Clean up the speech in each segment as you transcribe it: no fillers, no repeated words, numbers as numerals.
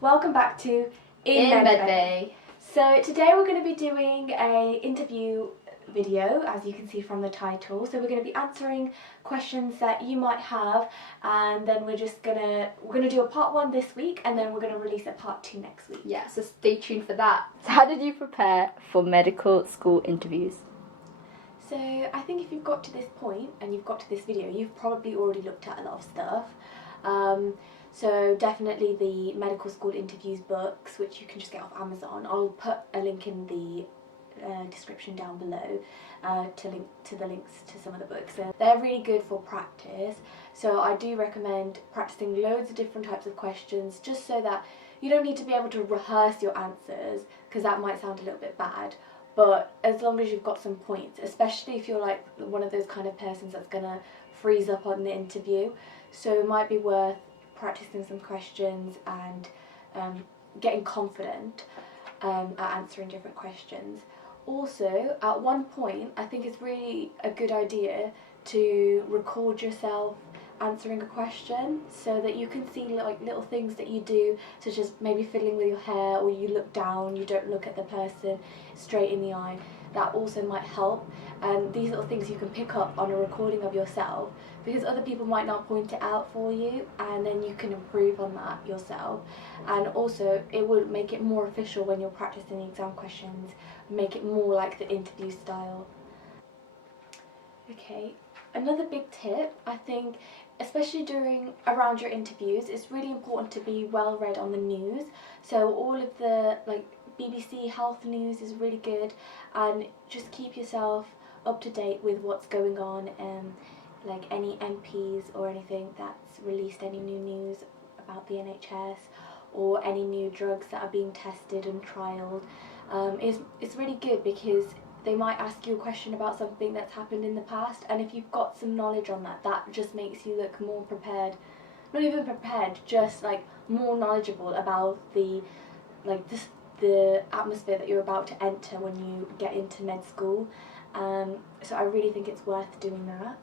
Welcome back to In Medbday. So today we're going to be doing a interview video, as you can see from the title. So we're going to be answering questions that you might have, and then we're gonna do a part 1 this week, and then we're going to release a part 2 next week. Yeah, so stay tuned for that. So how did you prepare for medical school interviews? So I think if you've got to this point and you've got to this video, you've probably already looked at a lot of stuff. So definitely the medical school interviews books, which you can just get off Amazon. I'll put a link in the description down below to link to the links to some of the books. So they're really good for practice. So I do recommend practicing loads of different types of questions, just so that you don't need to be able to rehearse your answers, because that might sound a little bit bad. But as long as you've got some points, especially if you're like one of those kind of persons that's gonna freeze up on the interview, so it might be worth practicing some questions and getting confident at answering different questions. Also, at one point, I think it's really a good idea to record yourself answering a question, so that you can see like little things that you do, such as maybe fiddling with your hair, or you look down, you don't look at the person straight in the eye. That also might help, and these little things you can pick up on a recording of yourself, because other people might not point it out for you, and then you can improve on that yourself. And also it will make it more official when you're practicing the exam questions, make it more like the interview style. Okay, another big tip, I think, especially around your interviews, it's really important to be well read on the news. So all of the BBC health news is really good, and just keep yourself up to date with what's going on, like any MPs or anything that's released any new news about the NHS, or any new drugs that are being tested and trialled. It's really good, because they might ask you a question about something that's happened in the past, and if you've got some knowledge on that, that just makes you look more prepared. Not even prepared, just like more knowledgeable about the atmosphere that you're about to enter when you get into med school. So I really think it's worth doing that.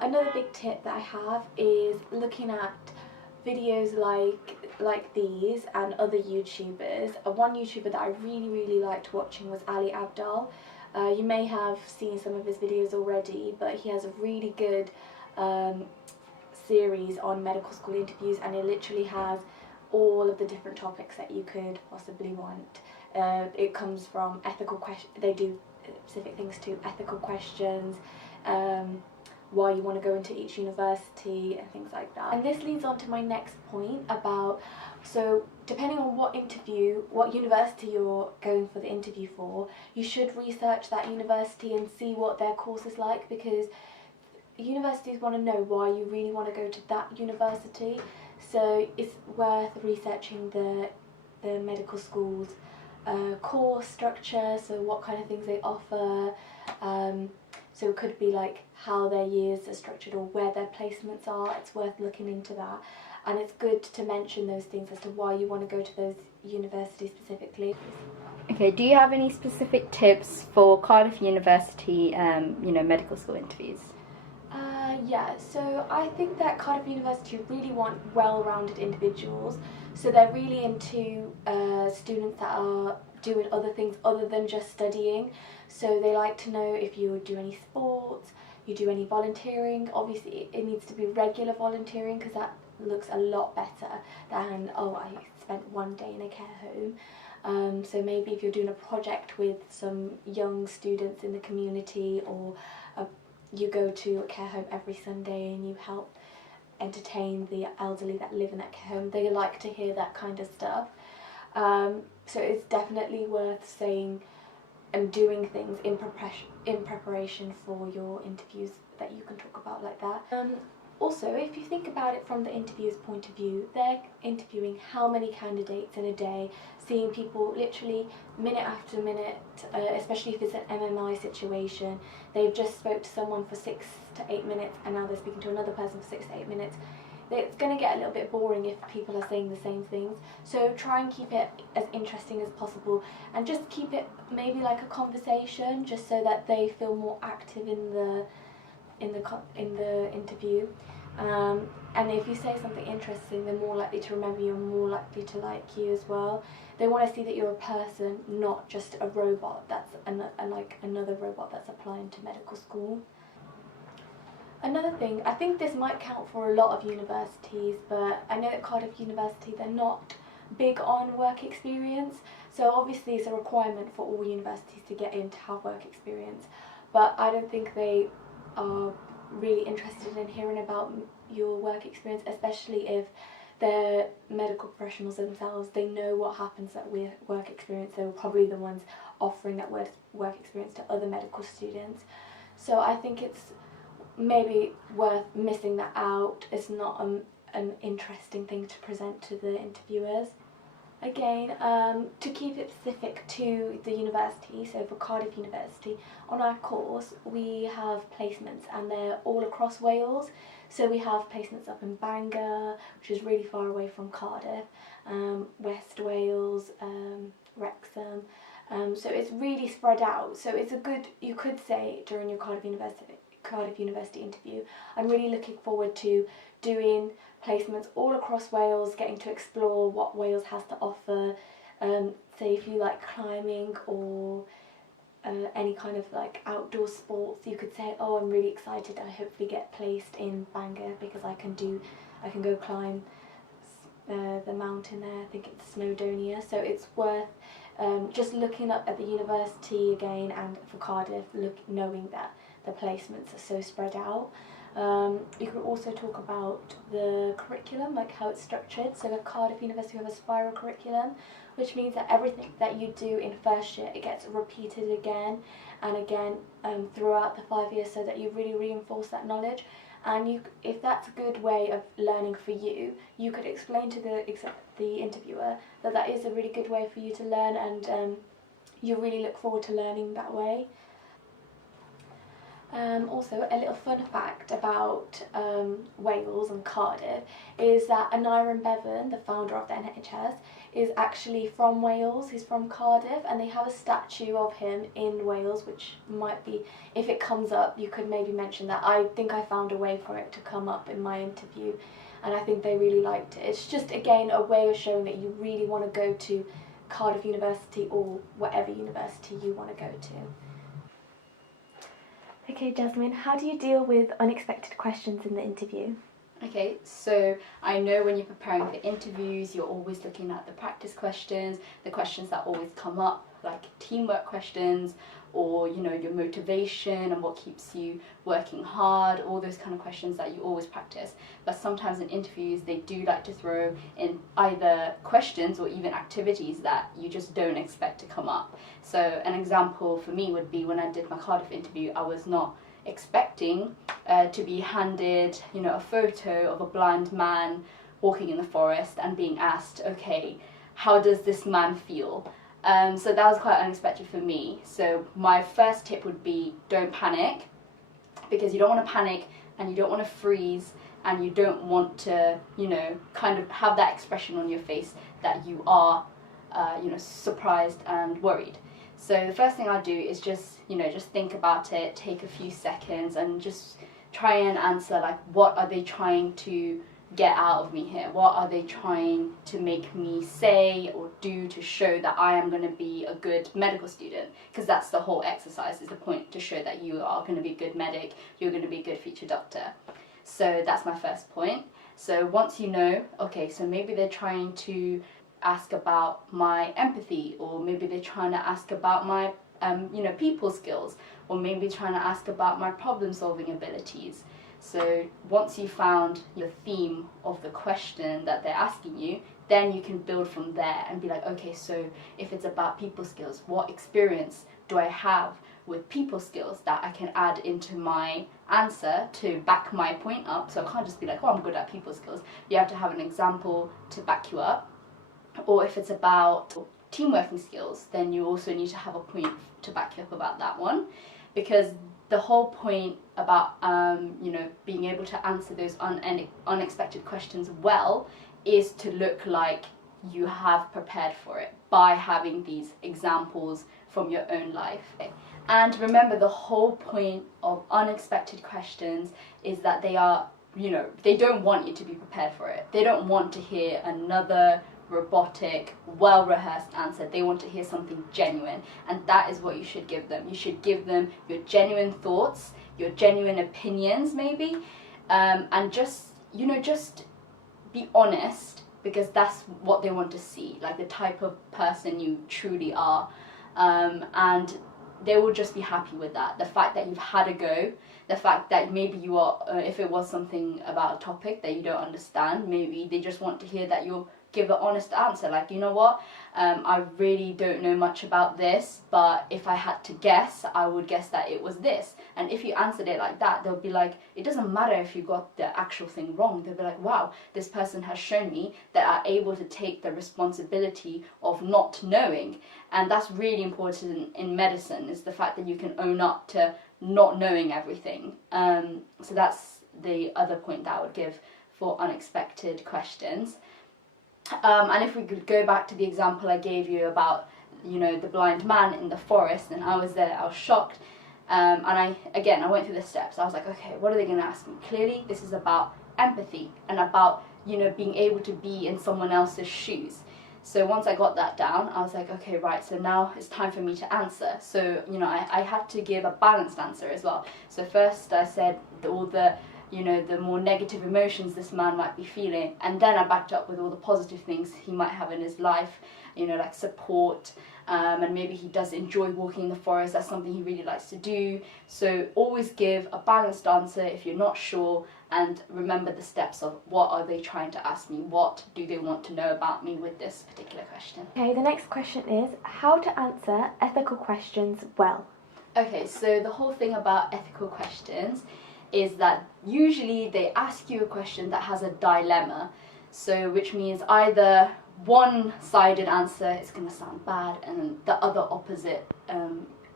Another big tip that I have is looking at videos like these and other YouTubers. One YouTuber that I really liked watching was Ali Abdaal. You may have seen some of his videos already, but he has a really good series on medical school interviews, and it literally has all of the different topics that you could possibly want. It comes from ethical questions, they do specific things to ethical questions, why you want to go into each university and things like that. And this leads on to my next point about, so depending on what university you're going for the interview for, you should research that university and see what their course is like, because universities want to know why you really want to go to that university. So it's worth researching the medical school's course structure, so what kind of things they offer. So it could be like how their years are structured, or where their placements are. It's worth looking into that, and it's good to mention those things as to why you want to go to those universities specifically. Okay, do you have any specific tips for Cardiff University medical school interviews? Yeah, so I think that Cardiff University really want well-rounded individuals, so they're really into students that are doing other things other than just studying. So they like to know if you do any sports, you do any volunteering. Obviously it needs to be regular volunteering, because that looks a lot better than, oh, I spent one day in a care home. So maybe if you're doing a project with some young students in the community, or you go to a care home every Sunday and you help entertain the elderly that live in that care home, they like to hear that kind of stuff. So it's definitely worth saying and doing things in preparation for your interviews that you can talk about like that. Also, if you think about it from the interviewer's point of view, they're interviewing how many candidates in a day, seeing people literally minute after minute, especially if it's an MMI situation. They've just spoke to someone for 6 to 8 minutes, and now they're speaking to another person for 6 to 8 minutes. it's going to get a little bit boring if people are saying the same things. So try and keep it as interesting as possible, and just keep it maybe like a conversation, just so that they feel more active in the interview. And if you say something interesting, they're more likely to remember you and more likely to like you as well. They want to see that you're a person, not just a robot that's like another robot that's applying to medical school. Another thing, I think this might count for a lot of universities, but I know at Cardiff University they're not big on work experience. So obviously it's a requirement for all universities to get in to have work experience, but I don't think they are really interested in hearing about your work experience, especially if they're medical professionals themselves. They know what happens with work experience. They were probably the ones offering that work experience to other medical students. So I think it's maybe worth missing that out. It's not an interesting thing to present to the interviewers. Again, to keep it specific to the university, so for Cardiff University, on our course we have placements and they're all across Wales. So we have placements up in Bangor, which is really far away from Cardiff, West Wales, Wrexham. So it's really spread out. So it's a good, you could say during your Cardiff University interview, I'm really looking forward to doing placements all across Wales, getting to explore what Wales has to offer. Say if you like climbing or any kind of like outdoor sports, you could say, oh, I'm really excited, I hopefully get placed in Bangor because I can go climb the mountain there, I think it's Snowdonia. So it's worth just looking up at the university again, and for Cardiff, knowing that the placements are so spread out. You could also talk about the curriculum, like how it's structured. So at Cardiff University we have a spiral curriculum, which means that everything that you do in first year, it gets repeated again and again throughout the 5 years, so that you really reinforce that knowledge. And if that's a good way of learning for you, you could explain to the interviewer that that is a really good way for you to learn, and you really look forward to learning that way. Also, a little fun fact about Wales and Cardiff is that Aneurin Bevan, the founder of the NHS, is actually from Wales. He's from Cardiff, and they have a statue of him in Wales, which might be, if it comes up, you could maybe mention that. I think I found a way for it to come up in my interview, and I think they really liked it. It's just, again, a way of showing that you really want to go to Cardiff University or whatever university you want to go to. Okay, Jasmine, how do you deal with unexpected questions in the interview? Okay, so I know when you're preparing for interviews, you're always looking at the practice questions, the questions that always come up, like teamwork questions, or your motivation and what keeps you working hard, all those kind of questions that you always practice. But sometimes in interviews they do like to throw in either questions or even activities that you just don't expect to come up. So an example for me would be when I did my Cardiff interview, I was not expecting to be handed a photo of a blind man walking in the forest and being asked, okay, how does this man feel? So that was quite unexpected for me. So my first tip would be, don't panic, because you don't want to panic and you don't want to freeze and you don't want to, kind of have that expression on your face that you are, surprised and worried. So the first thing I do is just think about it, take a few seconds and just try and answer, like, what are they trying to get out of me here? What are they trying to make me say or do to show that I am going to be a good medical student? Because that's the whole exercise, is the point, to show that you are going to be a good medic, you're going to be a good future doctor. So that's my first point. So once you know, okay, so maybe they're trying to ask about my empathy, or maybe they're trying to ask about my people skills, or maybe trying to ask about my problem solving abilities. So once you found your theme of the question that they're asking you, then you can build from there and be like, okay, so if it's about people skills, what experience do I have with people skills that I can add into my answer to back my point up? So I can't just be like, oh, I'm good at people skills. You have to have an example to back you up. Or if it's about team working skills, then you also need to have a point to back you up about that one, because the whole point about being able to answer those unexpected questions well is to look like you have prepared for it by having these examples from your own life. And remember, the whole point of unexpected questions is that they are, they don't want you to be prepared for it. They don't want to hear another robotic, well-rehearsed answer. They want to hear something genuine, and that is what you should give them. You should give them your genuine thoughts, your genuine opinions maybe, and just be honest, because that's what they want to see, like the type of person you truly are, and they will just be happy with that. The fact that you've had a go, the fact that maybe you are, if it was something about a topic that you don't understand, maybe they just want to hear that you'll give an honest answer, like, you know what, I really don't know much about this, but if I had to guess, I would guess that it was this. And if you answered it like that, they'll be like, it doesn't matter if you got the actual thing wrong. They'll be like, wow, this person has shown me that I'm able to take the responsibility of not knowing. And that's really important in medicine, is the fact that you can own up to not knowing everything. So that's the other point that I would give for unexpected questions. And if we could go back to the example I gave you about, the blind man in the forest, and I was there, I was shocked. And I went through the steps. I was like, okay, what are they going to ask me? Clearly, this is about empathy and about, being able to be in someone else's shoes. So once I got that down, I was like, okay, right, so now it's time for me to answer. So, I had to give a balanced answer as well. So first I said all the more negative emotions this man might be feeling, and then I backed up with all the positive things he might have in his life, like support, and maybe he does enjoy walking in the forest. That's something he really likes to do. So always give a balanced answer if you're not sure, and remember the steps of what are they trying to ask me, what do they want to know about me with this particular question. Okay, the next question is how to answer ethical questions well. Okay, so the whole thing about ethical questions is that usually they ask you a question that has a dilemma, so which means either one-sided answer is going to sound bad and the other opposite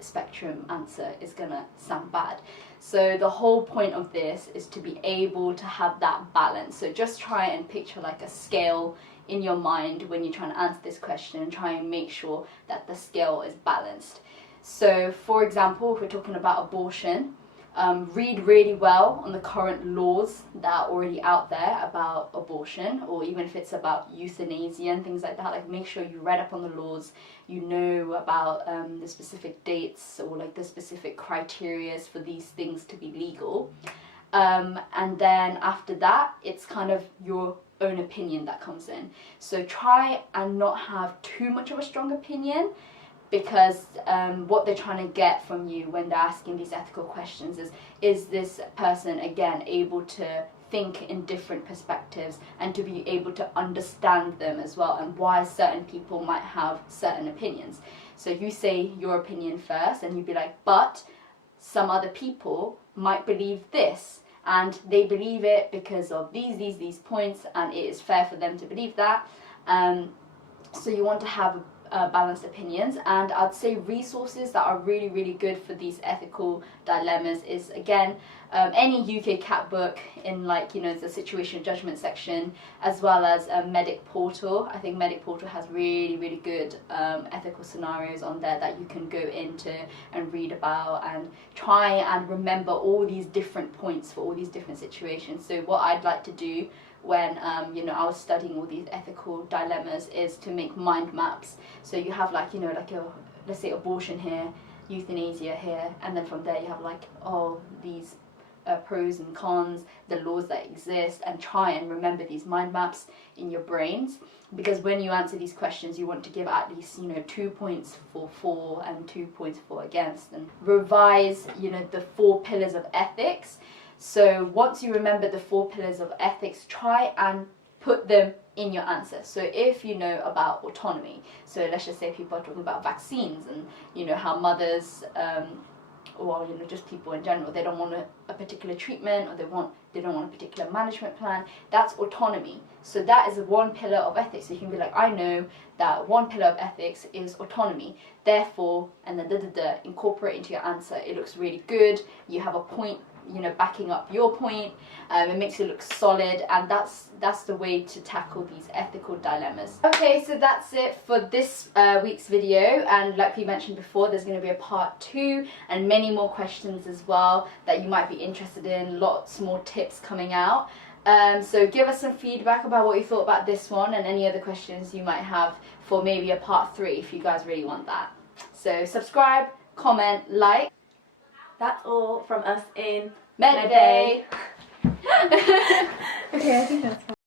spectrum answer is going to sound bad. So the whole point of this is to be able to have that balance. So just try and picture like a scale in your mind when you're trying to answer this question, and try and make sure that the scale is balanced. So for example, if we're talking about abortion, read really well on the current laws that are already out there about abortion, or even if it's about euthanasia and things like that, like make sure you read up on the laws, you know about the specific dates or like the specific criteria for these things to be legal. And then after that, it's kind of your own opinion that comes in. So try and not have too much of a strong opinion, because what they're trying to get from you when they're asking these ethical questions is this person, again, able to think in different perspectives and to be able to understand them as well, and why certain people might have certain opinions. So you say your opinion first, and you'd be like, but some other people might believe this, and they believe it because of these points, and it is fair for them to believe that. So you want to have balanced opinions. And I'd say resources that are really, really good for these ethical dilemmas is, again, any UK CAT book in the situation judgment section, as well as Medic Portal. I think Medic Portal has really, really good ethical scenarios on there that you can go into and read about, and try and remember all these different points for all these different situations. So what I'd like to do when I was studying all these ethical dilemmas is to make mind maps. So you have let's say abortion here, euthanasia here, and then from there you have these pros and cons, the laws that exist, and try and remember these mind maps in your brains, because when you answer these questions you want to give at least 2 points for and 2 points for against, and revise the 4 pillars of ethics. So once you remember the 4 pillars of ethics, try and put them in your answer. So if you know about autonomy, so let's just say people are talking about vaccines and how mothers well, you know, just people in general, they don't want a particular treatment, or they don't want a particular management plan. That's autonomy. So that is one pillar of ethics. So you can be like, I know that one pillar of ethics is autonomy. Therefore, and then incorporate into your answer. It looks really good. You have a point, you know, backing up your point. It makes it look solid, and that's the way to tackle these ethical dilemmas. Okay, so that's it for this week's video, and like we mentioned before, there's going to be a part 2 and many more questions as well that you might be interested in. Lots more tips coming out. So give us some feedback about what you thought about this one and any other questions you might have for maybe a part 3 if you guys really want that. So subscribe, comment, like. That's all from us in Medbday. Okay, I think that's fine.